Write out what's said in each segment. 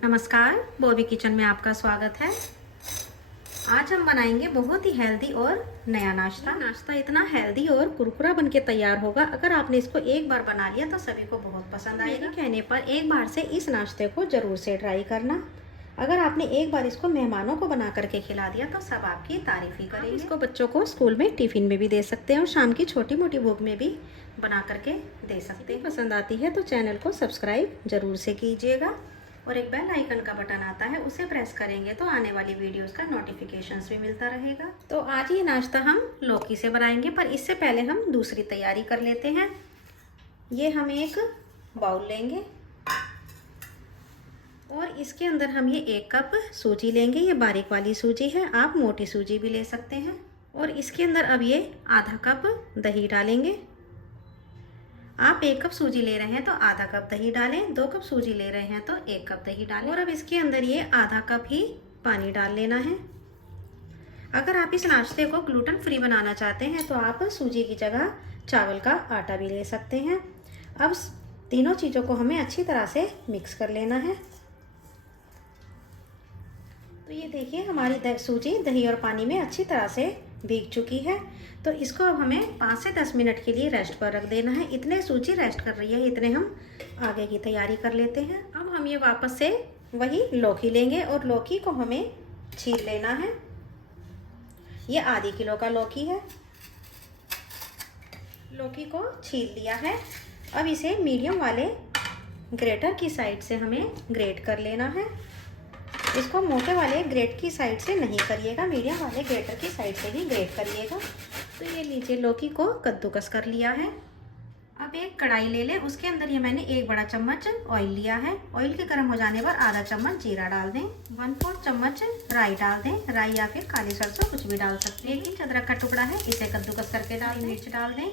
नमस्कार, बॉबी किचन में आपका स्वागत है। आज हम बनाएंगे बहुत ही हेल्दी और नया नाश्ता। नाश्ता इतना हेल्दी और कुरकुरा बनके तैयार होगा। अगर आपने इसको एक बार बना लिया तो सभी को बहुत पसंद आएगा। मेरे कहने पर एक बार से इस नाश्ते को ज़रूर से ट्राई करना। अगर आपने एक बार इसको मेहमानों को बना करके खिला दिया तो सब आपकी तारीफ ही करेंगे। इसको बच्चों को स्कूल में टिफ़िन में भी दे सकते हैं और शाम की छोटी मोटी भूख में भी बना करके दे सकते हैं। पसंद आती है तो चैनल को सब्सक्राइब ज़रूर से कीजिएगा और एक बेल आइकन का बटन आता है, उसे प्रेस करेंगे तो आने वाली वीडियोस का नोटिफिकेशंस भी मिलता रहेगा। तो आज ये नाश्ता हम लौकी से बनाएंगे, पर इससे पहले हम दूसरी तैयारी कर लेते हैं। ये हम एक बाउल लेंगे और इसके अंदर हम ये 1 कप सूजी लेंगे। ये बारीक वाली सूजी है, आप मोटी सूजी भी ले सकते हैं। और इसके अंदर अब ये आधा कप दही डालेंगे। आप 1 कप सूजी ले रहे हैं तो आधा कप दही डालें, 2 कप सूजी ले रहे हैं तो 1 कप दही डालें। और अब इसके अंदर ये आधा कप ही पानी डाल लेना है। अगर आप इस नाश्ते को ग्लूटेन फ्री बनाना चाहते हैं तो आप सूजी की जगह चावल का आटा भी ले सकते हैं। अब तीनों चीज़ों को हमें अच्छी तरह से मिक्स कर लेना है। तो ये देखिए हमारी सूजी दही और पानी में अच्छी तरह से भीग चुकी है। तो इसको अब हमें 5 से 10 मिनट के लिए रेस्ट पर रख देना है। इतने सूजी रेस्ट कर रही है, इतने हम आगे की तैयारी कर लेते हैं। अब हम ये वापस से वही लौकी लेंगे और लौकी को हमें छील लेना है। ये आधी किलो का लौकी है। लौकी को छील लिया है। अब इसे मीडियम वाले ग्रेटर की साइड से हमें ग्रेट कर लेना है। इसको मोटे वाले ग्रेट की साइड से नहीं करिएगा, मीडियम वाले ग्रेटर की साइड से ही ग्रेट करिएगा। तो ये लीजिए लौकी को कद्दूकस कर लिया है। अब एक कढ़ाई ले लें, उसके अंदर ये मैंने 1 बड़ा चम्मच ऑयल लिया है। ऑयल के गर्म हो जाने पर आधा चम्मच जीरा डाल दें, 1/4 चम्मच राई डाल दें। राई या फिर काली सरसों कुछ भी डाल सकते हैं। 1 इंच अदरक का टुकड़ा है, इसे कद्दूकस करके डाल दें। मिर्च डाल दें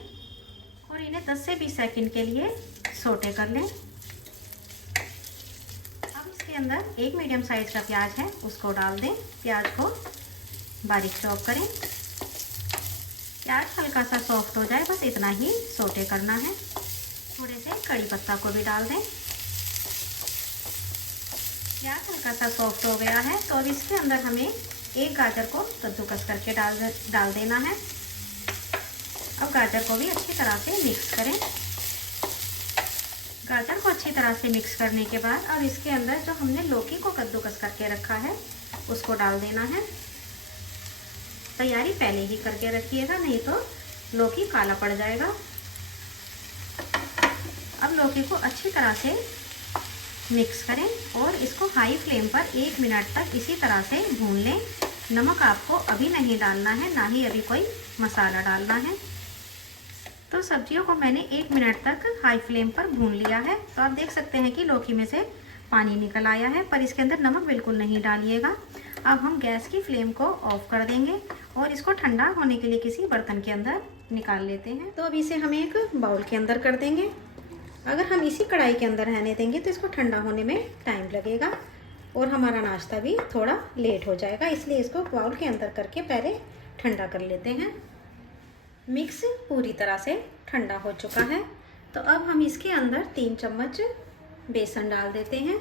और इन्हें 10 से 20 सेकंड के लिए सोटे कर लें। इसके अंदर एक मीडियम साइज का प्याज है, उसको डाल दें। प्याज को बारीक चॉप करें। प्याज हल्का सा सॉफ्ट हो जाए, बस इतना ही सोटे करना है। थोड़े से कड़ी पत्ता को भी डाल दें। प्याज हल्का सा सॉफ्ट हो गया है तो अब इसके अंदर हमें 1 गाजर को कद्दूकस करके डाल देना है। अब गाजर को भी अच्छी तरह से मिक्स करें। गाजर को अच्छी तरह से मिक्स करने के बाद अब इसके अंदर जो हमने लौकी को कद्दूकस करके रखा है उसको डाल देना है। तैयारी पहले ही करके रखिएगा, नहीं तो लौकी काला पड़ जाएगा। अब लौकी को अच्छी तरह से मिक्स करें और इसको हाई फ्लेम पर 1 मिनट तक इसी तरह से भून लें। नमक आपको अभी नहीं डालना है, ना ही अभी कोई मसाला डालना है। तो सब्जियों को मैंने 1 मिनट तक हाई फ्लेम पर भून लिया है। तो आप देख सकते हैं कि लौकी में से पानी निकल आया है, पर इसके अंदर नमक बिल्कुल नहीं डालिएगा। अब हम गैस की फ्लेम को ऑफ कर देंगे और इसको ठंडा होने के लिए किसी बर्तन के अंदर निकाल लेते हैं। तो अब इसे हम एक बाउल के अंदर कर देंगे। अगर हम इसी कढ़ाई के अंदर रहने देंगे तो इसको ठंडा होने में टाइम लगेगा और हमारा नाश्ता भी थोड़ा लेट हो जाएगा, इसलिए इसको बाउल के अंदर करके पहले ठंडा कर लेते हैं। मिक्स पूरी तरह से ठंडा हो चुका है तो अब हम इसके अंदर 3 चम्मच बेसन डाल देते हैं।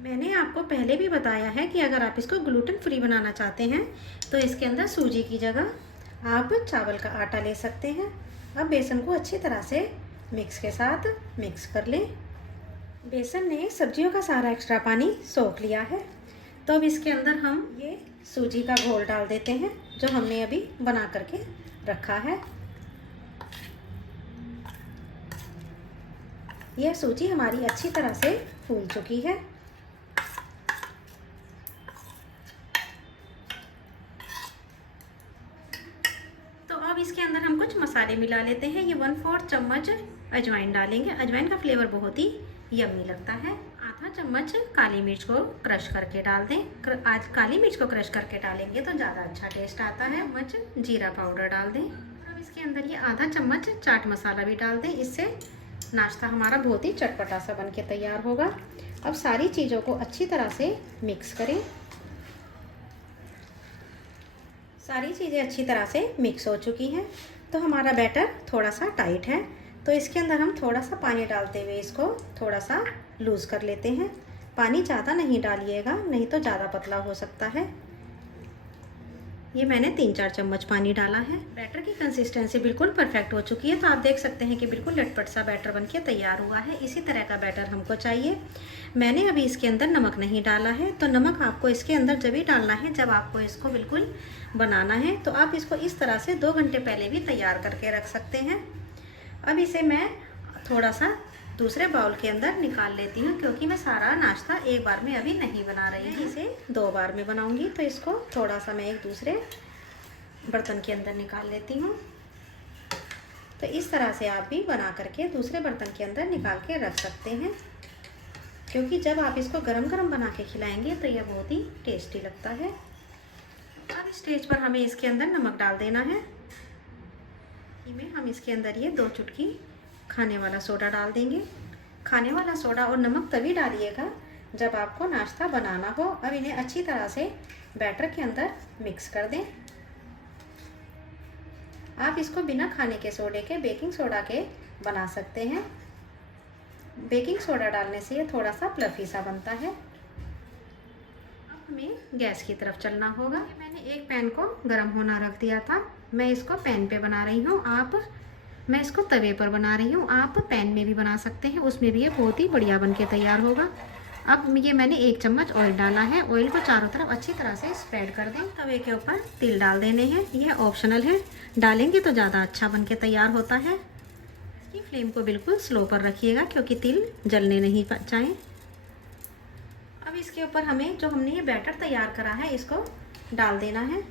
मैंने आपको पहले भी बताया है कि अगर आप इसको ग्लूटेन फ्री बनाना चाहते हैं तो इसके अंदर सूजी की जगह आप चावल का आटा ले सकते हैं। अब बेसन को अच्छी तरह से मिक्स के साथ मिक्स कर लें। बेसन ने सब्जियों का सारा एक्स्ट्रा पानी सोख लिया है तो अब इसके अंदर हम ये सूजी का घोल डाल देते हैं जो हमने अभी बना करके रखा है। यह सूजी हमारी अच्छी तरह से फूल चुकी है। तो अब इसके अंदर हम कुछ मसाले मिला लेते हैं। ये 1/4 चम्मच अजवाइन डालेंगे। अजवाइन का फ्लेवर बहुत ही यम्मी लगता है। आधा चम्मच काली मिर्च को क्रश करके डाल दें। आज काली मिर्च को क्रश करके डालेंगे तो ज़्यादा अच्छा टेस्ट आता है। चम्मच जीरा पाउडर डाल दें। अब इसके अंदर ये आधा चम्मच चाट मसाला भी डाल दें। इससे नाश्ता हमारा बहुत ही चटपटा सा बन के तैयार होगा। अब सारी चीज़ों को अच्छी तरह से मिक्स करें। सारी चीज़ें अच्छी तरह से मिक्स हो चुकी हैं तो हमारा बैटर थोड़ा सा टाइट है तो इसके अंदर हम थोड़ा सा पानी डालते हुए इसको थोड़ा सा लूज़ कर लेते हैं। पानी ज़्यादा नहीं डालिएगा, नहीं तो ज़्यादा पतला हो सकता है। ये मैंने 3-4 चम्मच पानी डाला है। बैटर की कंसिस्टेंसी बिल्कुल परफेक्ट हो चुकी है, तो आप देख सकते हैं कि बिल्कुल लटपट सा बैटर बनके तैयार हुआ है। इसी तरह का बैटर हमको चाहिए। मैंने अभी इसके अंदर नमक नहीं डाला है, तो नमक आपको इसके अंदर जब ही डालना है जब आपको इसको बिल्कुल बनाना है। तो आप इसको इस तरह से 2 घंटे पहले भी तैयार करके रख सकते हैं। अब इसे मैं थोड़ा सा दूसरे बाउल के अंदर निकाल लेती हूँ, क्योंकि मैं सारा नाश्ता एक बार में अभी नहीं बना रही हूँ, इसे 2 बार में बनाऊँगी। तो इसको थोड़ा सा मैं एक दूसरे बर्तन के अंदर निकाल लेती हूँ। तो इस तरह से आप भी बना करके दूसरे बर्तन के अंदर निकाल के रख सकते हैं, क्योंकि जब आप इसको गरम गरम बना के खिलाएंगे तो यह बहुत ही टेस्टी लगता है। अब इस स्टेज पर हमें इसके अंदर नमक डाल देना है। हम इसके अंदर ये 2 चुटकी खाने वाला सोडा डाल देंगे। खाने वाला सोडा और नमक तभी डालिएगा जब आपको नाश्ता बनाना हो। अब इन्हें अच्छी तरह से बैटर के अंदर मिक्स कर दें। आप इसको बिना खाने के सोडे के, बेकिंग सोडा के बना सकते हैं। बेकिंग सोडा डालने से ये थोड़ा सा फ्लफी सा बनता है। अब हमें गैस की तरफ चलना होगा। मैंने एक पैन को गर्म होना रख दिया था। मैं इसको पैन पे बना रही हूँ। मैं इसको तवे पर बना रही हूँ। आप पैन में भी बना सकते हैं, उसमें भी ये बहुत ही बढ़िया बन के तैयार होगा। अब ये मैंने 1 चम्मच ऑयल डाला है। ऑयल को चारों तरफ अच्छी तरह से स्प्रेड कर दें। तवे के ऊपर तिल डाल देने हैं। यह ऑप्शनल है, डालेंगे तो ज़्यादा अच्छा बन के तैयार होता है। इसकी फ्लेम को बिल्कुल स्लो पर रखिएगा, क्योंकि तिल जलने नहीं चाहिए। अब इसके ऊपर हमें जो हमने ये बैटर तैयार करा है इसको डाल देना है।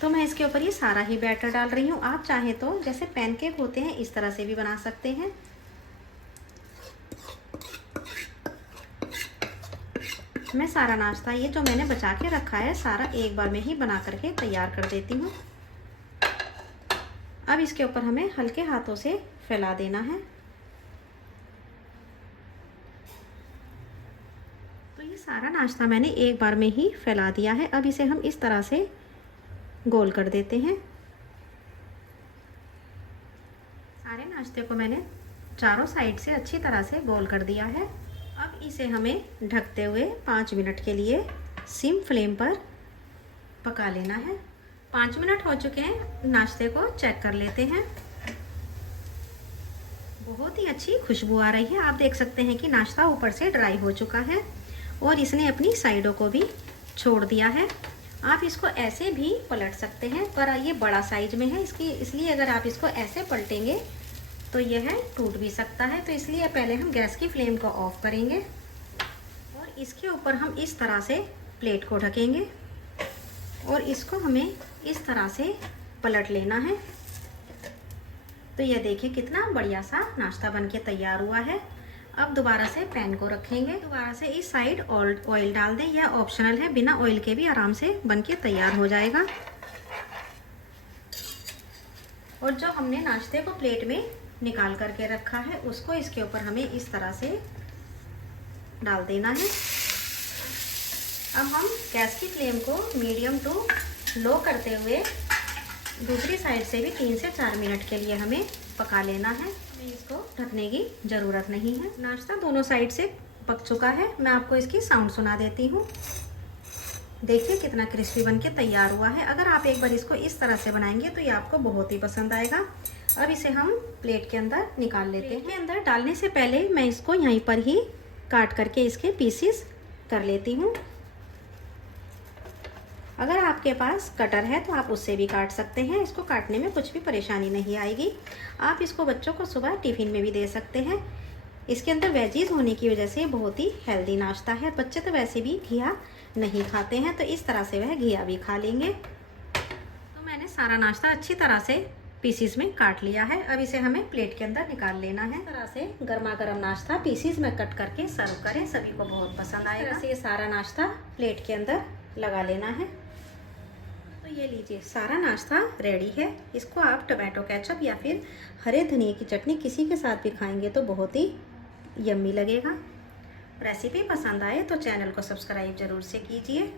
तो मैं इसके ऊपर ये सारा ही बैटर डाल रही हूँ। आप चाहें तो जैसे पैनकेक होते हैं इस तरह से भी बना सकते हैं। मैं सारा नाश्ता ये जो मैंने बचा के रखा है सारा एक बार में ही बना करके तैयार कर देती हूँ। अब इसके ऊपर हमें हल्के हाथों से फैला देना है। तो ये सारा नाश्ता मैंने एक बार में ही फैला दिया है। अब इसे हम इस तरह से गोल कर देते हैं। सारे नाश्ते को मैंने चारों साइड से अच्छी तरह से गोल कर दिया है। अब इसे हमें ढकते हुए 5 मिनट के लिए सिम फ्लेम पर पका लेना है। 5 मिनट हो चुके हैं। नाश्ते को चेक कर लेते हैं। बहुत ही अच्छी खुशबू आ रही है। आप देख सकते हैं कि नाश्ता ऊपर से ड्राई हो चुका है और इसने अपनी साइडों को भी छोड़ दिया है। आप इसको ऐसे भी पलट सकते हैं, पर ये बड़ा साइज में है इसलिए अगर आप इसको ऐसे पलटेंगे तो यह टूट भी सकता है। तो इसलिए पहले हम गैस की फ्लेम को ऑफ करेंगे और इसके ऊपर हम इस तरह से प्लेट को ढकेंगे और इसको हमें इस तरह से पलट लेना है। तो यह देखिए कितना बढ़िया सा नाश्ता बनके तैयार हुआ है। अब दोबारा से पैन को रखेंगे। दोबारा से इस साइड ऑयल डाल दें। यह ऑप्शनल है, बिना ऑयल के भी आराम से बनके तैयार हो जाएगा। और जो हमने नाश्ते को प्लेट में निकाल करके रखा है उसको इसके ऊपर हमें इस तरह से डाल देना है। अब हम गैस की फ्लेम को मीडियम टू लो करते हुए दूसरी साइड से भी 3 से 4 मिनट के लिए हमें पका लेना है। हमें इसको ढकने की ज़रूरत नहीं है। नाश्ता दोनों साइड से पक चुका है। मैं आपको इसकी साउंड सुना देती हूँ। देखिए कितना क्रिस्पी बनके तैयार हुआ है। अगर आप एक बार इसको इस तरह से बनाएंगे तो ये आपको बहुत ही पसंद आएगा। अब इसे हम प्लेट के अंदर निकाल लेते हैं। प्लेट के अंदर डालने से पहले मैं इसको यहीं पर ही काट करके इसके पीसेस कर लेती हूँ। अगर आपके पास कटर है तो आप उससे भी काट सकते हैं। इसको काटने में कुछ भी परेशानी नहीं आएगी। आप इसको बच्चों को सुबह टिफ़िन में भी दे सकते हैं। इसके अंदर वेजीज होने की वजह से बहुत ही हेल्दी नाश्ता है। बच्चे तो वैसे भी घिया नहीं खाते हैं, तो इस तरह से वह घिया भी खा लेंगे। तो मैंने सारा नाश्ता अच्छी तरह से पीसीस में काट लिया है। अब इसे हमें प्लेट के अंदर निकाल लेना है। इस तरह से गर्मा गर्म नाश्ता पीसीस में कट करके सर्व करें, सभी को बहुत पसंद आएगा। इस तरह से ये सारा नाश्ता प्लेट के अंदर लगा लेना है। तो ये लीजिए सारा नाश्ता रेडी है। इसको आप टमाटो केचप या फिर हरे धनिए की चटनी किसी के साथ भी खाएंगे तो बहुत ही यम्मी लगेगा। रेसिपी पसंद आए तो चैनल को सब्सक्राइब ज़रूर से कीजिए।